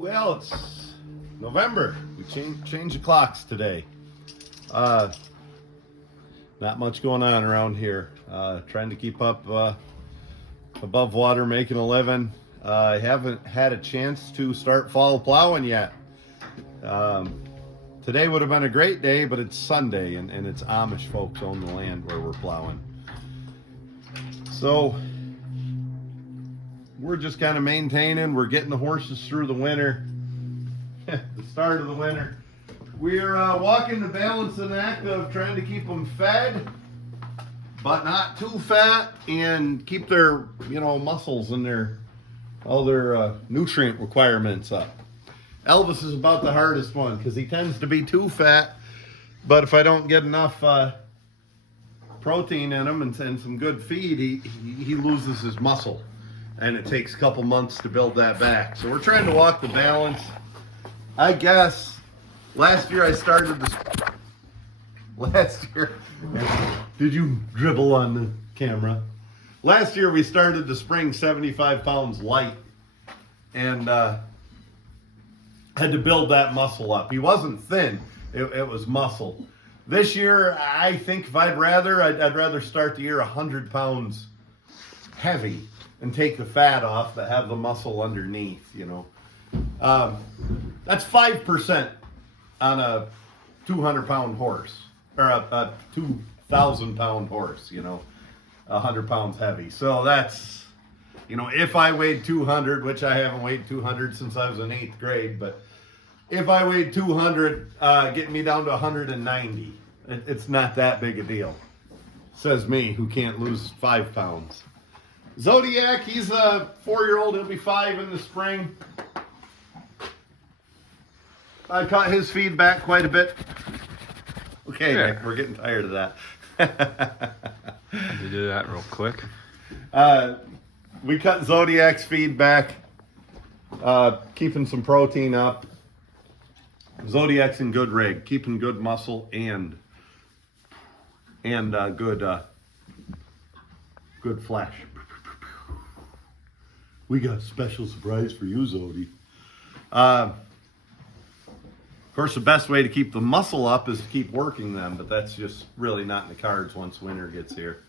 Well, it's November. We changed the clocks today. Not much going on around here. Trying to keep up above water, making a living. I haven't had a chance to start fall plowing yet. Today would have been a great day, but it's Sunday, and it's Amish folks own the land where we're plowing. So we're just kind of maintaining. We're getting the horses through the winter, the start of the winter. We're walking the balancing act of trying to keep them fed, but not too fat, and keep their, muscles and all their nutrient requirements up. Elvis is about the hardest one because he tends to be too fat, but if I don't get enough protein in him and some good feed, he loses his muscle, and it takes a couple months to build that back. So we're trying to walk the balance. I guess last year I started this. Last year, did you dribble on the camera? Last year we started the spring 75 pounds light, and had to build that muscle up. He wasn't thin; it was muscle. This year, I think if I'd rather start the year 100 pounds heavy and take the fat off, but have the muscle underneath. That's 5% on a 200-pound horse, or a 2,000-pound horse. 100 pounds heavy. So that's, if I weighed 200, which I haven't weighed 200 since I was in 8th grade, but if I weighed 200, getting me down to 190, it's not that big a deal. Says me, who can't lose 5 pounds. Zodiac, he's a 4-year-old. He'll be 5 in the spring. I caught his feedback quite a bit. Okay, Yeah. Nick, we're getting tired of that. Had to do that real quick. We cut Zodiac's feedback, keeping some protein up. Zodiac's in good rig, keeping good muscle and good flesh. We got a special surprise for you, Zodi. Of course, the best way to keep the muscle up is to keep working them, but that's just really not in the cards once winter gets here.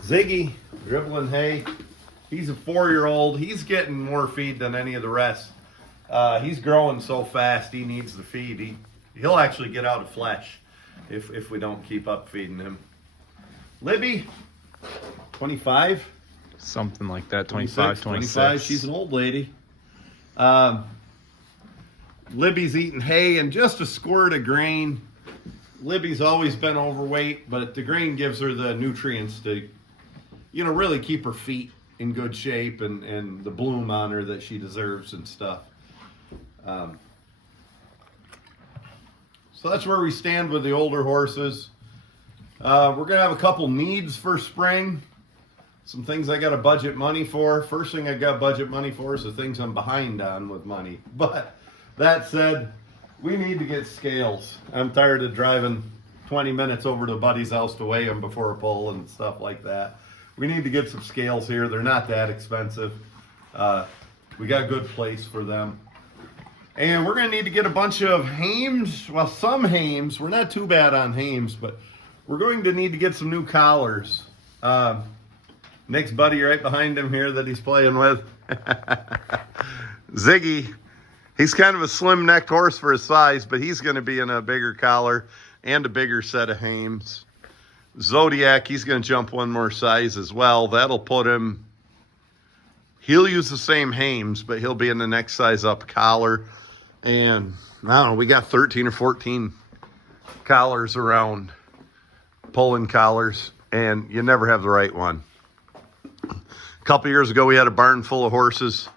Ziggy, dribbling hay. He's a 4-year-old. He's getting more feed than any of the rest. He's growing so fast, he needs the feed. He'll actually get out of flesh if we don't keep up feeding him. Libby, 25? Something like that, 25, 26. She's an old lady. Libby's eating hay and just a squirt of grain. Libby's always been overweight, but the grain gives her the nutrients to, really keep her feet in good shape and the bloom on her that she deserves and stuff. So that's where we stand with the older horses. We're going to have a couple needs for spring. Some things I got to budget money for. First thing I got budget money for is the things I'm behind on with money. But that said, we need to get scales. I'm tired of driving 20 minutes over to a buddy's house to weigh them before a pull and stuff like that. We need to get some scales here. They're not that expensive. We got a good place for them. And we're going to need to get a bunch of hames. Well, some hames. We're not too bad on hames, but we're going to need to get some new collars. Nick's buddy right behind him here that he's playing with. Ziggy, he's kind of a slim-necked horse for his size, but he's going to be in a bigger collar and a bigger set of hames. Zodiac, he's going to jump one more size as well. That'll put him, he'll use the same hames, but he'll be in the next size up collar. And I don't know, we got 13 or 14 collars around, pulling collars, and you never have the right one. A couple years ago, we had a barn full of horses.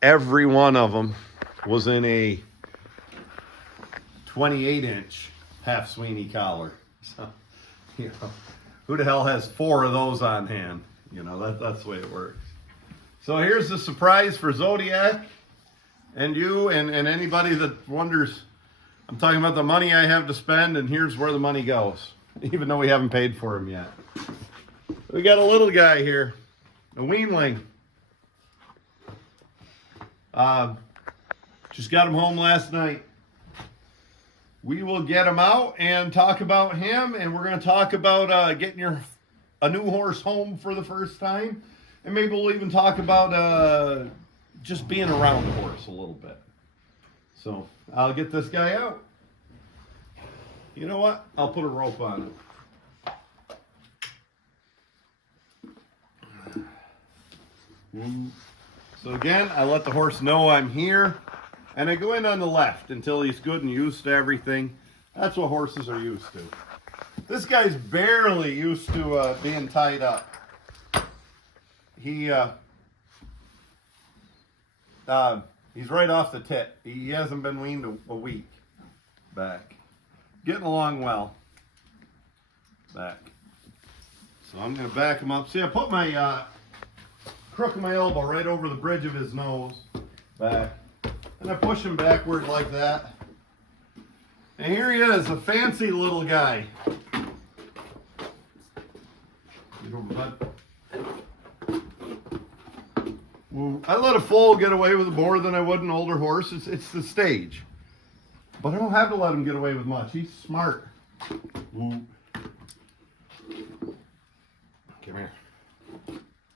Every one of them was in a 28-inch half Sweeney collar. So, who the hell has 4 of those on hand? That's the way it works. So here's the surprise for Zodiac and you and anybody that wonders. I'm talking about the money I have to spend, and here's where the money goes, even though we haven't paid for him yet. We got a little guy here, a weanling. Just got him home last night. We will get him out and talk about him, and we're going to talk about getting a new horse home for the first time, and maybe we'll even talk about just being around the horse a little bit. So I'll get this guy out. You know what? I'll put a rope on him. So again, I let the horse know I'm here, and I go in on the left until he's good and used to everything. That's what horses are used to. This guy's barely used to being tied up. He's right off the tit. He hasn't been weaned a week back. Getting along well. Back. So I'm going to back him up. See, I put my crook of my elbow right over the bridge of his nose. Back. And I push him backward like that. And here he is, a fancy little guy. Get over, bud. Well, I let a foal get away with more than I would an older horse. It's the stage. But I don't have to let him get away with much. He's smart. Ooh. Come here.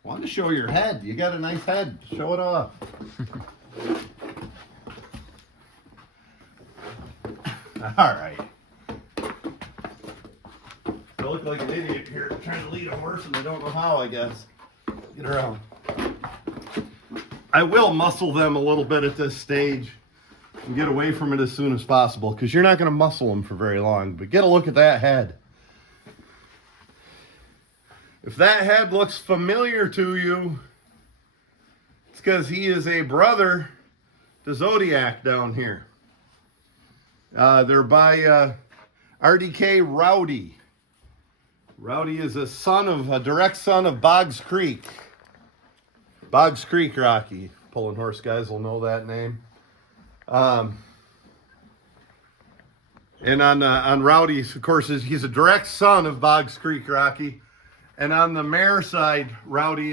Want to show your head. You got a nice head. Show it off. All right. I look like an idiot here trying to lead a horse and I don't know how, I guess. Get around. I will muscle them a little bit at this stage and get away from it as soon as possible, because you're not going to muscle them for very long. But get a look at that head. If that head looks familiar to you, it's because he is a brother to Zodiac down here. They're by RDK Rowdy. Rowdy is a direct son of Boggs Creek. Boggs Creek Rocky. Pulling horse guys will know that name. And on Rowdy's, of course, he's a direct son of Boggs Creek Rocky. And on the mare side, Rowdy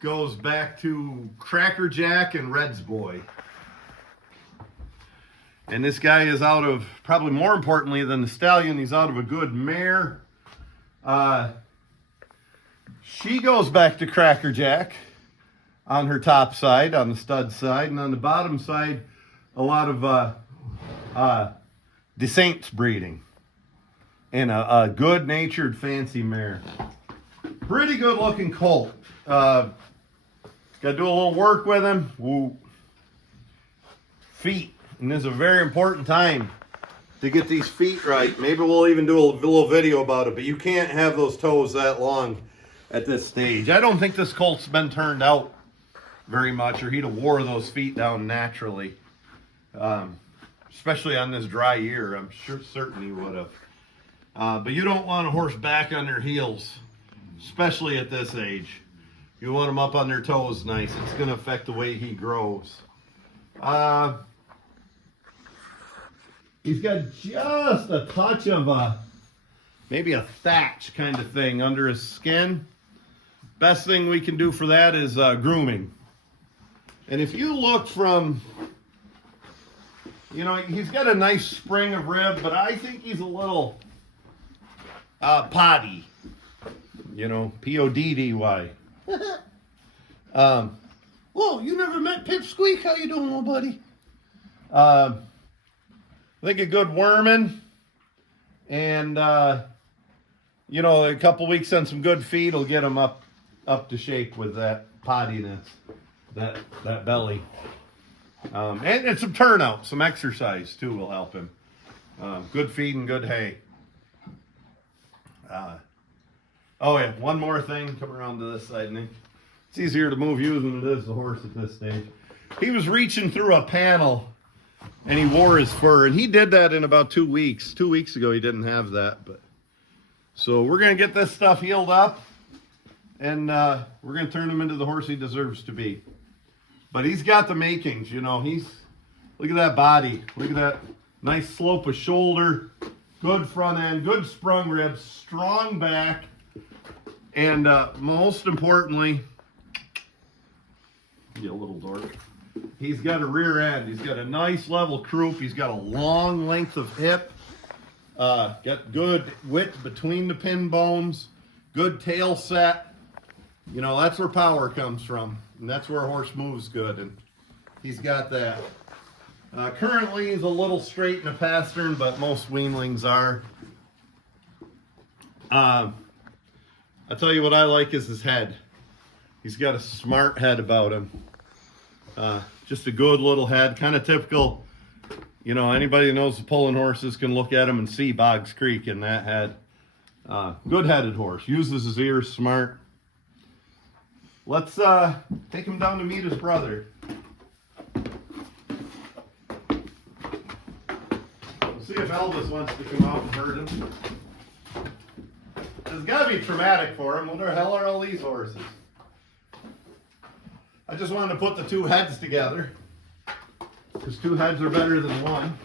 goes back to Cracker Jack and Red's Boy. And this guy is out of, probably more importantly than the stallion, he's out of a good mare. She goes back to Cracker Jack on her top side, on the stud side, and on the bottom side, a lot of DeSaints breeding. And a good-natured fancy mare. Pretty good-looking colt. Got to do a little work with him. Woo. Feet. And this is a very important time to get these feet right. Maybe we'll even do a little video about it, but you can't have those toes that long at this stage. I don't think this colt's been turned out very much, or he'd have wore those feet down naturally. Especially on this dry year, I'm certain he would have. But you don't want a horse back on their heels, especially at this age. You want them up on their toes nice. It's going to affect the way he grows. He's got just a touch of maybe a thatch kind of thing under his skin. Best thing we can do for that is grooming. And if you look from, he's got a nice spring of rib, but I think he's a little poddy. P-O-D-D-Y. Whoa, you never met Pipsqueak? How you doing, little buddy? I think a good worming and, a couple weeks on some good feed will get him up to shape with that poddiness, that belly. And some turnout, some exercise too will help him. Good feed and good hay. Oh yeah, one more thing. Come around to this side, Nick. It's easier to move you than it is the horse at this stage. He was reaching through a panel and he wore his fur, and he did that in about 2 weeks. 2 weeks ago he didn't have that, but so we're gonna get this stuff healed up, and we're gonna turn him into the horse he deserves to be. But he's got the makings, look at that body, look at that nice slope of shoulder, good front end, good sprung ribs, strong back, and most importantly, You little dork. He's got a rear end. He's got a nice level croup. He's got a long length of hip. Got good width between the pin bones. Good tail set. You know, that's where power comes from. And that's where a horse moves good. And he's got that. Currently, he's a little straight in the pastern, but most weanlings are. I tell you what I like is his head. He's got a smart head about him. Just a good little head, kind of typical. You know, anybody that knows the pulling horses can look at him and see Boggs Creek in that head. Good-headed horse. Uses his ears smart. Let's take him down to meet his brother. We'll see if Elvis wants to come out and herd him. It's got to be traumatic for him. What the hell are all these horses? I just wanted to put the two heads together, because two heads are better than one.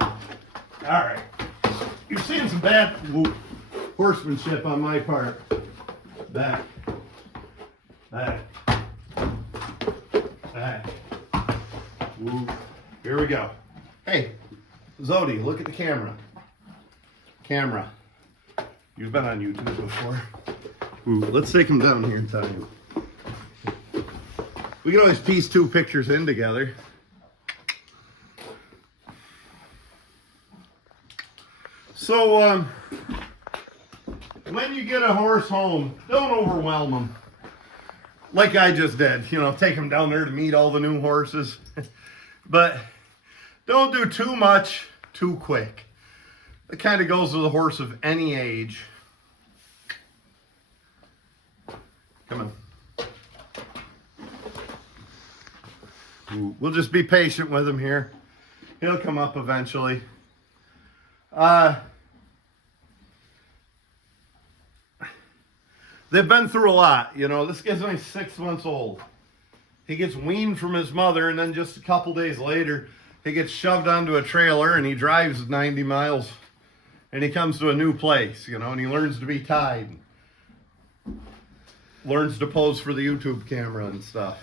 All right. You're seeing some bad horsemanship on my part. Back. Back. Back. Ooh. Here we go. Hey, Zodi, look at the camera. Camera. You've been on YouTube before. Ooh, let's take him down here and tell you. We can always piece two pictures in together. So, when you get a horse home, don't overwhelm him. Like I just did, you know, take him down there to meet all the new horses. But don't do too much too quick. It kind of goes with a horse of any age. Come on. Ooh, we'll just be patient with him here. He'll come up eventually. They've been through a lot. You know, this guy's only 6 months old. He gets weaned from his mother, and then just a couple days later, he gets shoved onto a trailer, and he drives 90 miles, and he comes to a new place, you know, and he learns to be tied. Learns to pose for the YouTube camera and stuff.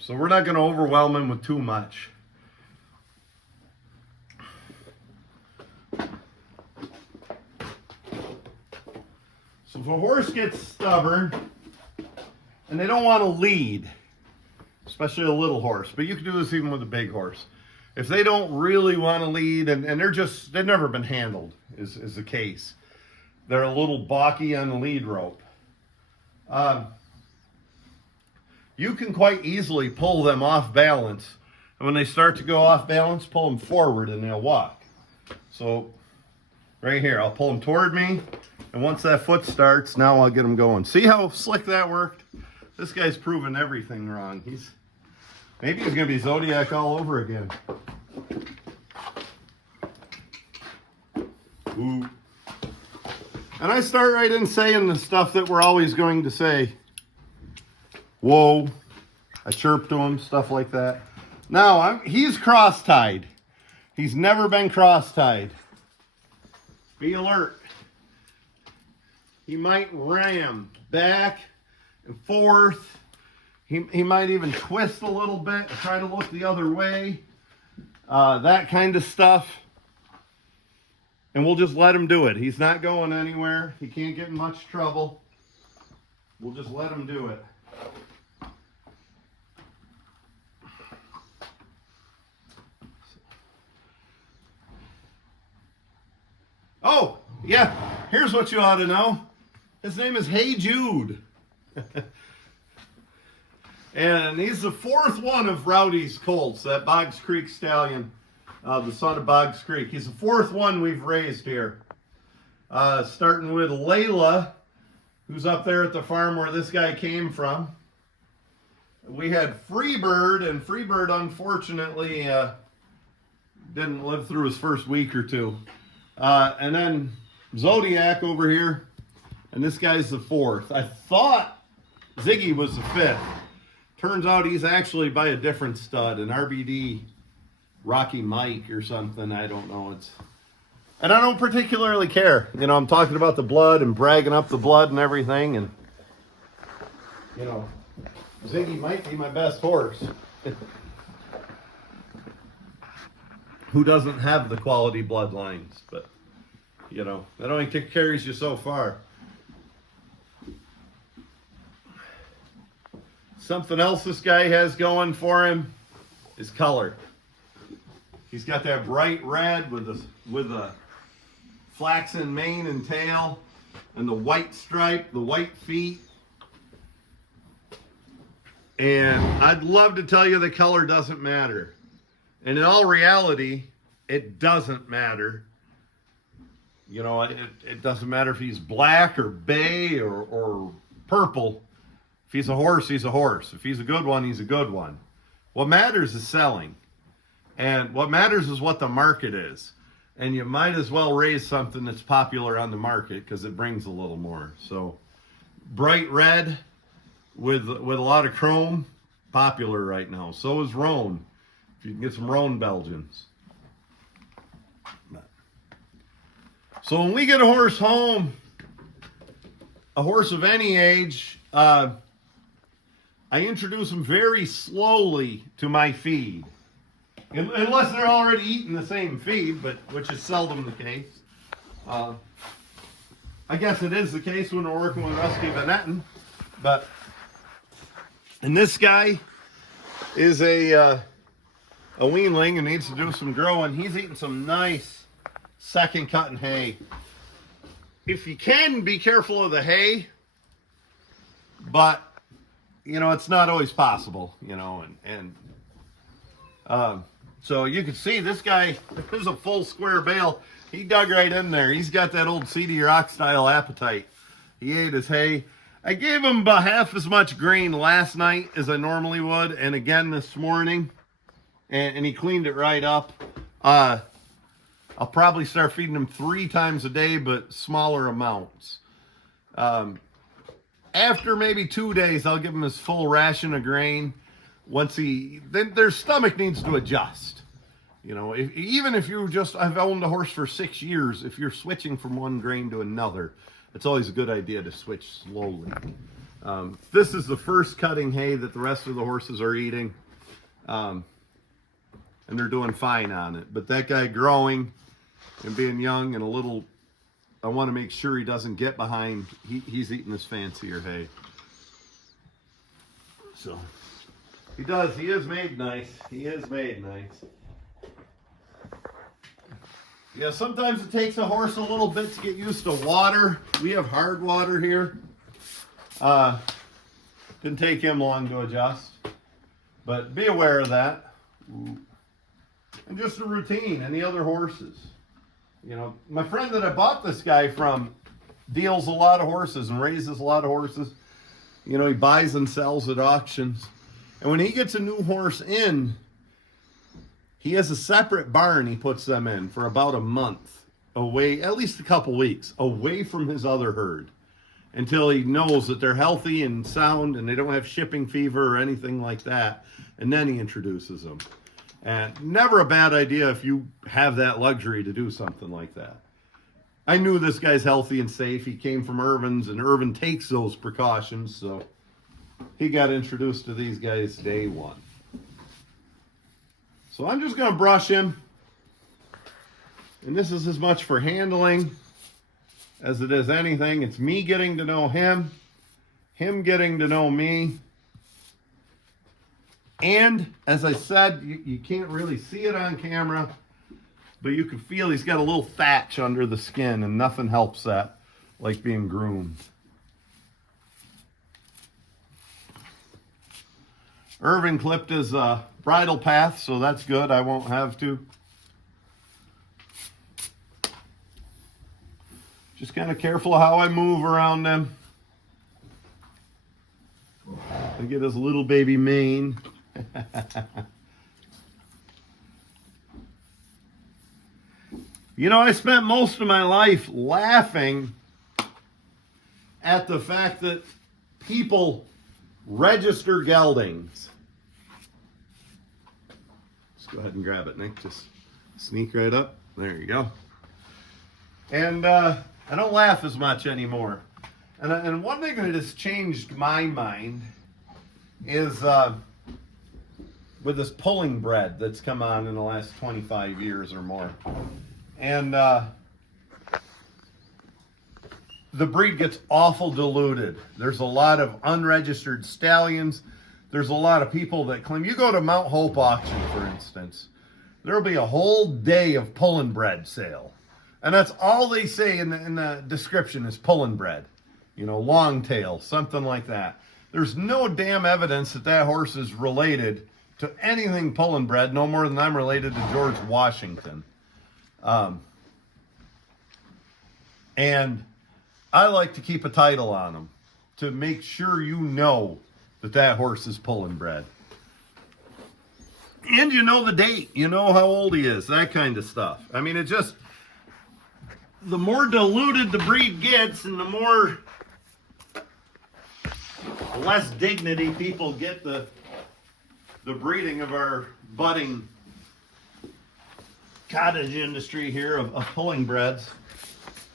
So we're not going to overwhelm him with too much. So if a horse gets stubborn and they don't want to lead, especially a little horse, but you can do this even with a big horse. If they don't really want to lead and they've never been handled is the case. They're a little balky on the lead rope. You can quite easily pull them off balance. And when they start to go off balance, pull them forward and they'll walk. So right here, I'll pull them toward me. And once that foot starts, now I'll get them going. See how slick that worked? This guy's proven everything wrong. Maybe he's going to be Zodiac all over again. Ooh. And I start right in saying the stuff that we're always going to say. Whoa. I chirp to him, stuff like that. Now, he's cross-tied. He's never been cross-tied. Be alert. He might ram back and forth. He might even twist a little bit, try to look the other way. That kind of stuff. And we'll just let him do it. He's not going anywhere. He can't get in much trouble. We'll just let him do it. Oh, yeah. Here's what you ought to know. His name is Hey Jude. And he's the fourth one of Rowdy's colts, that Boggs Creek stallion, the son of Boggs Creek. He's the fourth one we've raised here. Starting with Layla, who's up there at the farm where this guy came from. We had Freebird, and Freebird unfortunately didn't live through his first week or two. And then Zodiac over here, and this guy's the fourth. I thought Ziggy was the fifth. Turns out he's actually by a different stud, an RBD Rocky Mike or something. I don't know. And I don't particularly care. You know, I'm talking about the blood and bragging up the blood and everything. And, you know, Ziggy might be my best horse. Who doesn't have the quality bloodlines? But, you know, that only carries you so far. Something else this guy has going for him is color. He's got that bright red with a flaxen mane and tail, and the white stripe, the white feet. And I'd love to tell you the color doesn't matter. And in all reality, it doesn't matter. You know, it doesn't matter if he's black or bay or purple. If he's a horse, he's a horse. If he's a good one, he's a good one. What matters is selling. And what matters is what the market is. And you might as well raise something that's popular on the market because it brings a little more. So bright red with a lot of chrome, popular right now. So is roan. If you can get some roan Belgians. So when we get a horse home, a horse of any age, I introduce them very slowly to my feed. Unless they're already eating the same feed, but which is seldom the case. I guess it is the case when we're working with Rusty Benetton. And this guy is a weanling and needs to do some growing. He's eating some nice second cutting hay. If you can, be careful of the hay, but you know, it's not always possible, you know, so you can see this guy, there's a full square bale. He dug right in there. He's got that old seedy rock style appetite. He ate his hay. I gave him about half as much grain last night as I normally would, and again this morning, and he cleaned it right up. I'll probably start feeding him 3 times a day, but smaller amounts. After maybe 2 days, I'll give him his full ration of grain. Then their stomach needs to adjust. You know, even if I've owned a horse for 6 years, if you're switching from one grain to another, it's always a good idea to switch slowly. This is the first cutting hay that the rest of the horses are eating. And they're doing fine on it. But that guy growing and being young and a little, I want to make sure he doesn't get behind. He's eating this fancier hay. So he does. He is made nice. He is made nice. Yeah, sometimes it takes a horse a little bit to get used to water. We have hard water here. Didn't take him long to adjust. But be aware of that. And just a routine. Any other horses? You know, my friend that I bought this guy from deals a lot of horses and raises a lot of horses. You know, he buys and sells at auctions. And when he gets a new horse in, he has a separate barn he puts them in for about a month away, at least a couple weeks, away from his other herd until he knows that they're healthy and sound and they don't have shipping fever or anything like that. And then he introduces them. And never a bad idea if you have that luxury to do something like that. I knew this guy's healthy and safe. He came from Irvin's, and Irvin takes those precautions, so he got introduced to these guys day one. So I'm just going to brush him. And this is as much for handling as it is anything. It's me getting to know him, him getting to know me. And as I said, you can't really see it on camera, but you can feel he's got a little thatch under the skin, and nothing helps that like being groomed. Irvin clipped his bridle path, so that's good. I won't have to. Just kind of careful how I move around them. I get his little baby mane. You know, I spent most of my life laughing at the fact that people register geldings. Let's go ahead and grab it, Nick. Just sneak right up. There you go. And I don't laugh as much anymore. And one thing that has changed my mind is with this pulling bred that's come on in the last 25 years or more. And the breed gets awful diluted. There's a lot of unregistered stallions. There's a lot of people that claim, you go to Mount Hope auction, for instance, there'll be a whole day of pulling bred sale. And that's all they say in the description is pulling bred. You know, long tail, something like that. There's no damn evidence that that horse is related to anything pulling bred, no more than I'm related to George Washington. And I like to keep a title on them to make sure you know that that horse is pulling bred. And you know the date, you know how old he is, that kind of stuff. I mean, it just, the more diluted the breed gets and the less dignity people get the breeding of our budding cottage industry here of pulling breds,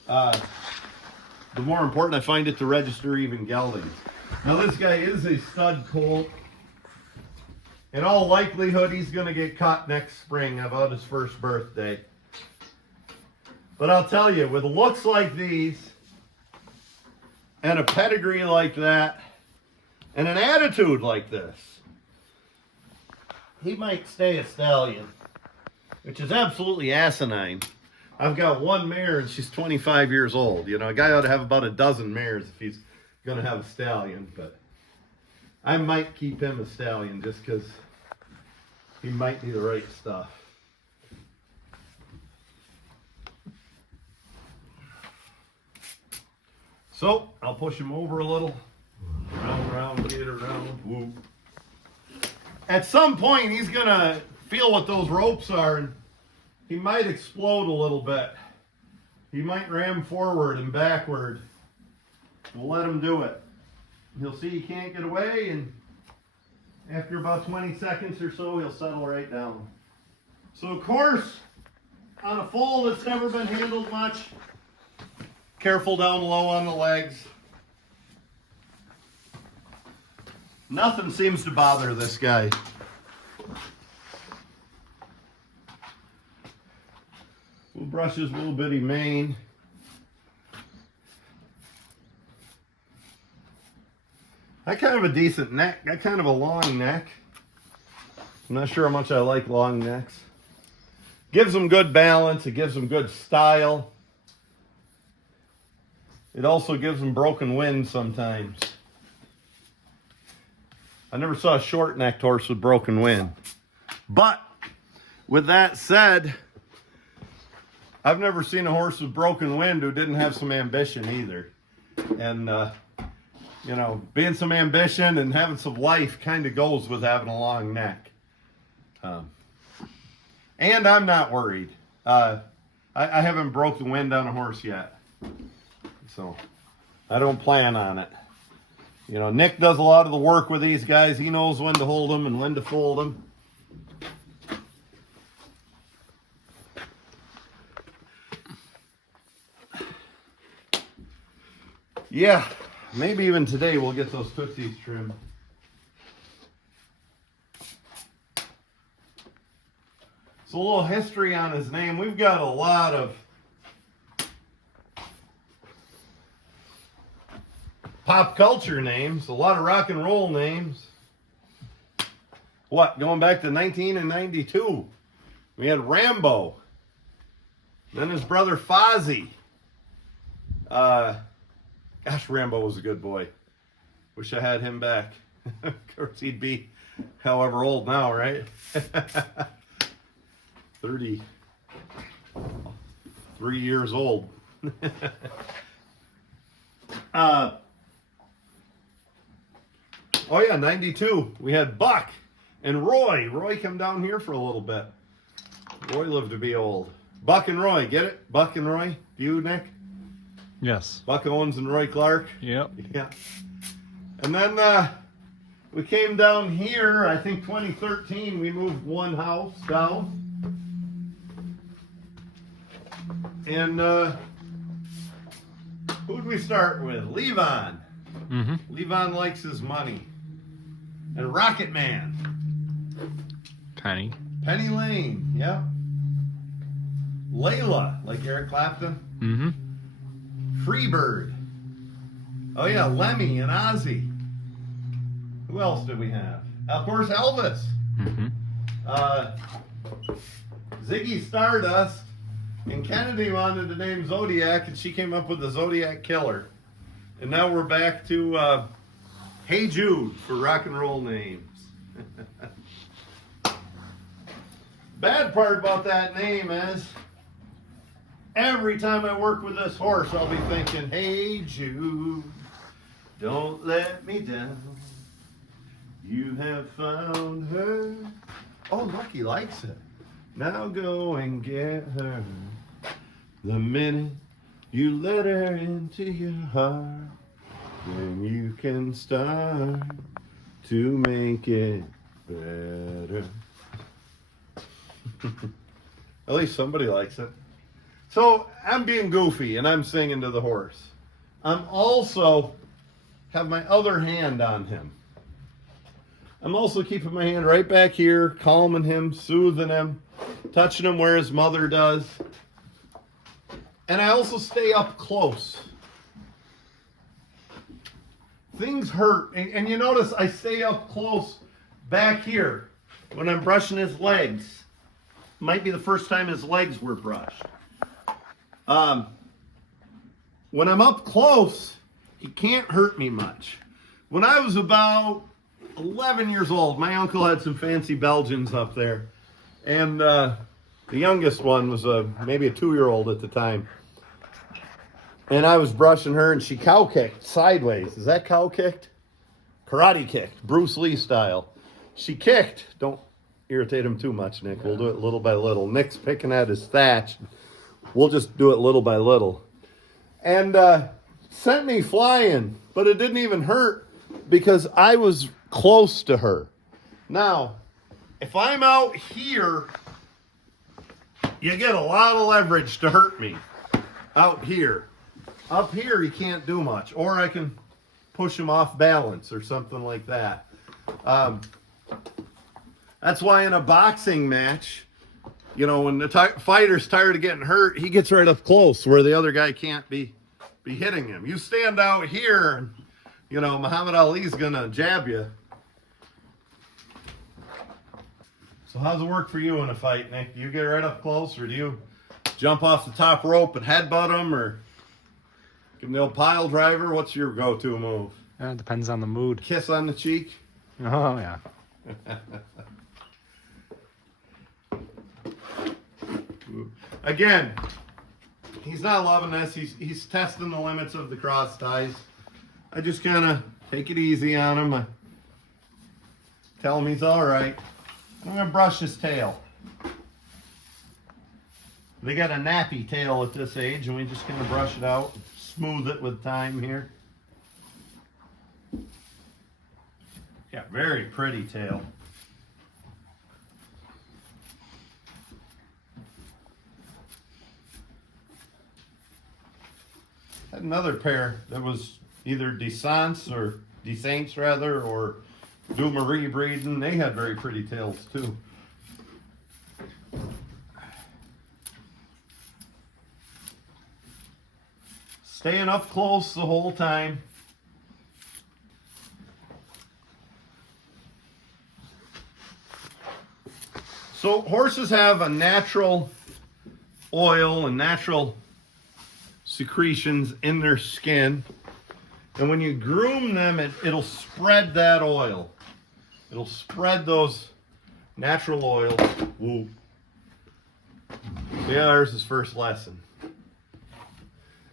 the more important I find it to register even geldings. Now this guy is a stud colt. In all likelihood, he's going to get caught next spring about his first birthday. But I'll tell you, with looks like these, and a pedigree like that, and an attitude like this, he might stay a stallion, which is absolutely asinine. I've got one mare and she's 25 years old. You know, a guy ought to have about a dozen mares if he's going to have a stallion, but I might keep him a stallion just because he might be the right stuff. So I'll push him over a little. Round, get around, whoop. At some point, he's gonna feel what those ropes are, and he might explode a little bit. He might ram forward and backward. We'll let him do it. He'll see he can't get away, and after about 20 seconds or so, he'll settle right down. So, of course, on a foal that's never been handled much, careful down low on the legs. Nothing seems to bother this guy. We'll brush his little bitty mane. I kind of a decent neck. Got kind of a long neck. I'm not sure how much I like long necks. Gives them good balance. It gives them good style. It also gives them broken wind sometimes. I never saw a short-necked horse with broken wind. But with that said, I've never seen a horse with broken wind who didn't have some ambition either. And, you know, being some ambition and having some life kind of goes with having a long neck. And I'm not worried. I haven't broke the wind on a horse yet. So I don't plan on it. You know, Nick does a lot of the work with these guys. He knows when to hold them and when to fold them. Yeah, maybe even today we'll get those tootsies trimmed. So a little history on his name. We've got a lot of pop culture names, a lot of rock and roll names. What, going back to 1992, we had Rambo, then his brother Fozzie. Gosh, Rambo was a good boy. Wish I had him back. Of course, he'd be however old now, right? 33 years old. Oh yeah, 92. We had Buck and Roy. Roy come down here for a little bit. Roy lived to be old. Buck and Roy, get it? Buck and Roy? Do you, Nick? Yes. Buck Owens and Roy Clark? Yep. Yeah. And then we came down here, I think 2013, we moved one house down. And Who'd we start with? Levon. Mm-hmm. Levon likes his money. And Rocket Man. Penny. Penny Lane. Yep. Layla, like Eric Clapton. Mm-hmm. Freebird. Oh yeah, Lemmy and Ozzy. Who else did we have? Of course, Elvis. Mm-hmm. Ziggy Stardust. And Kennedy wanted the name Zodiac, and she came up with the Zodiac Killer. And now we're back to Hey Jude for rock and roll names. Bad part about that name is every time I work with this horse, I'll be thinking, hey Jude, don't let me down. You have found her. Oh, look, he likes it. Now go and get her. The minute you let her into your heart, then you can start to make it better. At least somebody likes it. So I'm being goofy and I'm singing to the horse. I'm also have my other hand on him. I'm also keeping my hand right back here, calming him, soothing him, touching him where his mother does. And I also stay up close. Things hurt. And you notice I stay up close back here when I'm brushing his legs. Might be the first time his legs were brushed. When I'm up close, he can't hurt me much. When I was about 11 years old, my uncle had some fancy Belgians up there. And the youngest one was maybe a 2-year-old at the time. And I was brushing her and she cow kicked sideways. Is that cow kicked? Karate kicked, Bruce Lee style. She kicked. Don't irritate him too much, Nick. We'll do it little by little. Nick's picking at his thatch. We'll just do it little by little. And sent me flying, but it didn't even hurt because I was close to her. Now, if I'm out here, you get a lot of leverage to hurt me out here. Up here, you can't do much. Or I can push him off balance or something like that. That's why in a boxing match, you know, when the fighter's tired of getting hurt, he gets right up close where the other guy can't be hitting him. You stand out here, and, you know, Muhammad Ali's going to jab you. So how's it work for you in a fight, Nick? Do you get right up close, or do you jump off the top rope and headbutt him, or give him the old pile driver? What's your go-to move? It depends on the mood. Kiss on the cheek? Oh, yeah. Again, he's not loving this. He's testing the limits of the cross ties. I just kind of take it easy on him. I tell him he's all right. I'm going to brush his tail. They got a nappy tail at this age, and we just going to brush it out, smooth it with time here. Yeah, very pretty tail. Had another pair that was either Descents or Desaints rather, or Du Marie breeding. They had very pretty tails too. Staying up close the whole time. So horses have a natural oil and natural secretions in their skin, and when you groom them, it'll spread that oil. It'll spread those natural oils. Woo. Yeah, there's his first lesson.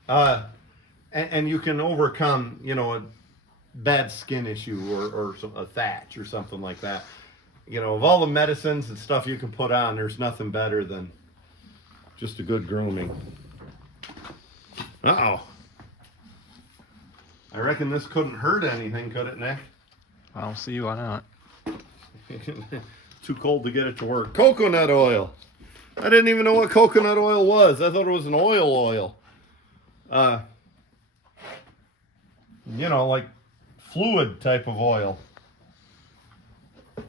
And you can overcome, you know, a bad skin issue or a thatch or something like that. You know, of all the medicines and stuff you can put on, there's nothing better than just a good grooming. Uh-oh. I reckon this couldn't hurt anything, could it, Nick? I don't see why not. Too cold to get it to work. Coconut oil. I didn't even know what coconut oil was. I thought it was an oil. you know, like fluid type of oil.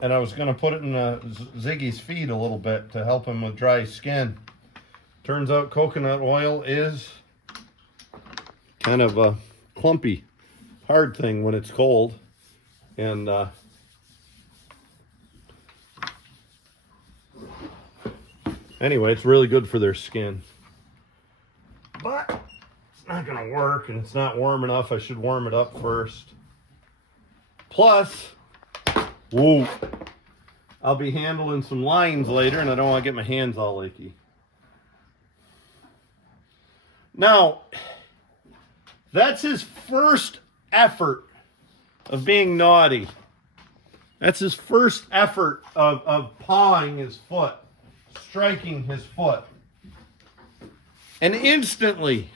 And I was going to put it in Ziggy's feed a little bit to help him with dry skin. Turns out coconut oil is kind of a clumpy, hard thing when it's cold. And anyway, it's really good for their skin. But it's not going to work, and it's not warm enough. I should warm it up first. Plus, whoa, I'll be handling some lines later, and I don't want to get my hands all icky. Now, that's his first effort of being naughty. That's his first effort of pawing his foot, striking his foot. And instantly,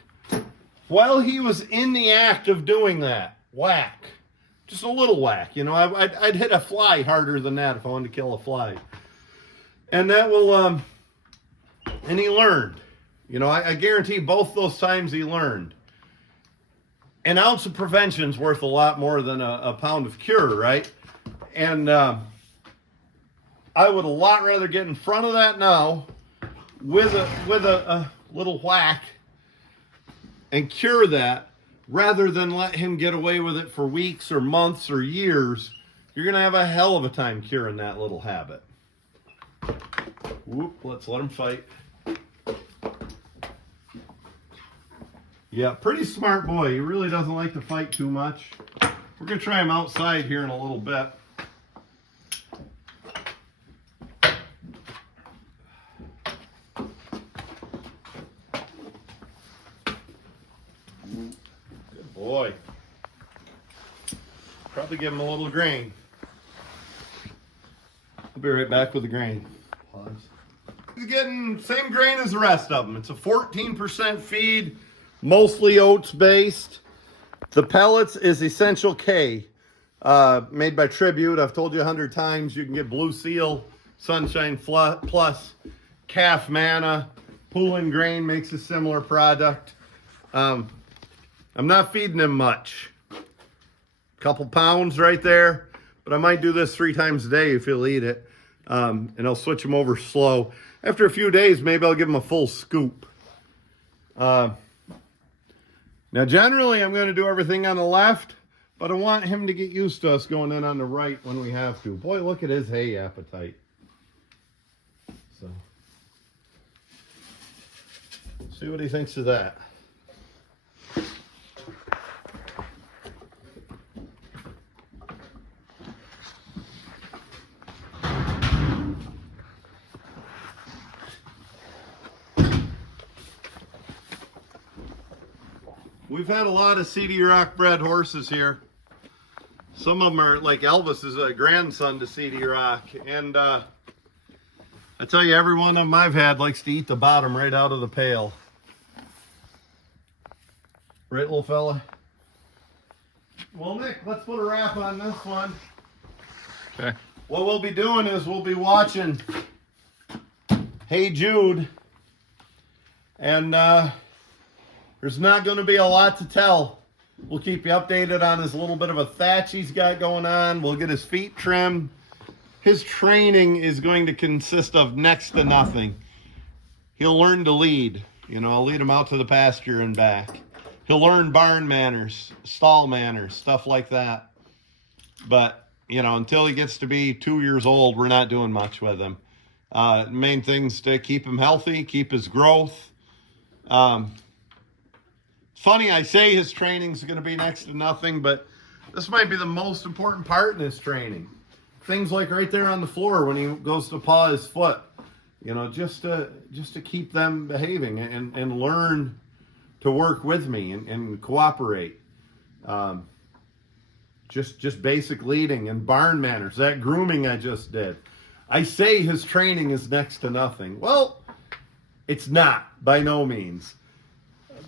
while he was in the act of doing that, whack. Just a little whack. You know, I'd hit a fly harder than that if I wanted to kill a fly. And that will, and he learned. You know, I guarantee both those times he learned. An ounce of prevention's worth a lot more than a pound of cure, right? And I would a lot rather get in front of that now with a little whack and cure that rather than let him get away with it for weeks or months or years. You're going to have a hell of a time curing that little habit. Whoop, let's let him fight. Yeah, pretty smart boy. He really doesn't like to fight too much. We're going to try him outside here in a little bit. Good boy. Probably give him a little grain. I'll be right back with the grain. Pause. He's getting same grain as the rest of them. It's a 14% feed. Mostly oats based. The pellets is Essential K, made by Tribute. I've told you 100 times you can get Blue Seal, Sunshine Plus, Calf Manna. Poolin Grain makes a similar product. I'm not feeding him much. Couple pounds right there, but I might do this 3 times a day if he'll eat it. And I'll switch him over slow. After a few days, maybe I'll give him a full scoop. Now, generally, I'm going to do everything on the left, but I want him to get used to us going in on the right when we have to. Boy, look at his hay appetite. So, see what he thinks of that. We've had a lot of CD Rock bred horses here. Some of them are like Elvis is a grandson to CD Rock. And I tell you, every one of them I've had likes to eat the bottom right out of the pail. Right, little fella? Well, Nick, let's put a wrap on this one. Okay. What we'll be doing is we'll be watching Hey Jude. And there's not going to be a lot to tell. We'll keep you updated on his little bit of a thatch he's got going on. We'll get his feet trimmed. His training is going to consist of next to nothing. He'll learn to lead. You know, I'll lead him out to the pasture and back. He'll learn barn manners, stall manners, stuff like that. But, you know, until he gets to be 2 years old, we're not doing much with him. Main thing's to keep him healthy, keep his growth. Funny, I say his training's going to be next to nothing, but this might be the most important part in his training. Things like right there on the floor when he goes to paw his foot, you know, just to keep them behaving and learn to work with me and cooperate. Just basic leading and barn manners. That grooming I just did. I say his training is next to nothing. Well, it's not, by no means.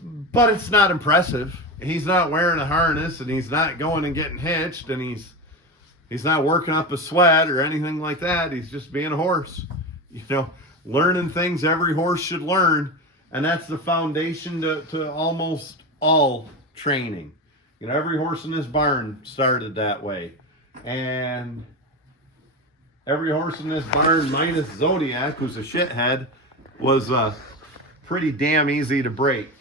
But it's not impressive. He's not wearing a harness, and he's not going and getting hitched, and he's not working up a sweat or anything like that. He's just being a horse, you know, learning things every horse should learn, and that's the foundation to almost all training. You know, every horse in this barn started that way. And every horse in this barn, minus Zodiac, who's a shithead, was pretty damn easy to break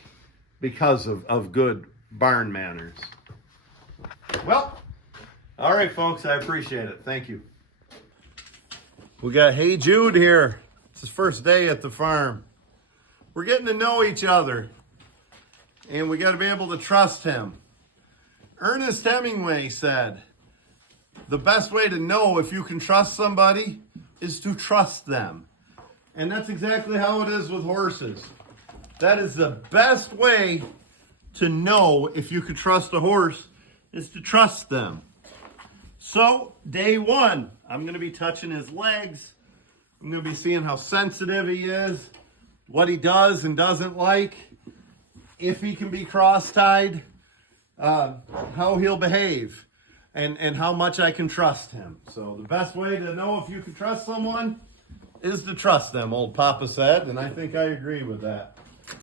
because of good barn manners. Well, all right, folks, I appreciate it. Thank you. We got Hey Jude here. It's his first day at the farm. We're getting to know each other, and we got to be able to trust him. Ernest Hemingway said, the best way to know if you can trust somebody is to trust them. And that's exactly how it is with horses. That is the best way to know if you can trust a horse, is to trust them. So, day one, I'm going to be touching his legs. I'm going to be seeing how sensitive he is, what he does and doesn't like, if he can be cross-tied, how he'll behave, and how much I can trust him. So the best way to know if you can trust someone is to trust them, old Papa said, and I think I agree with that.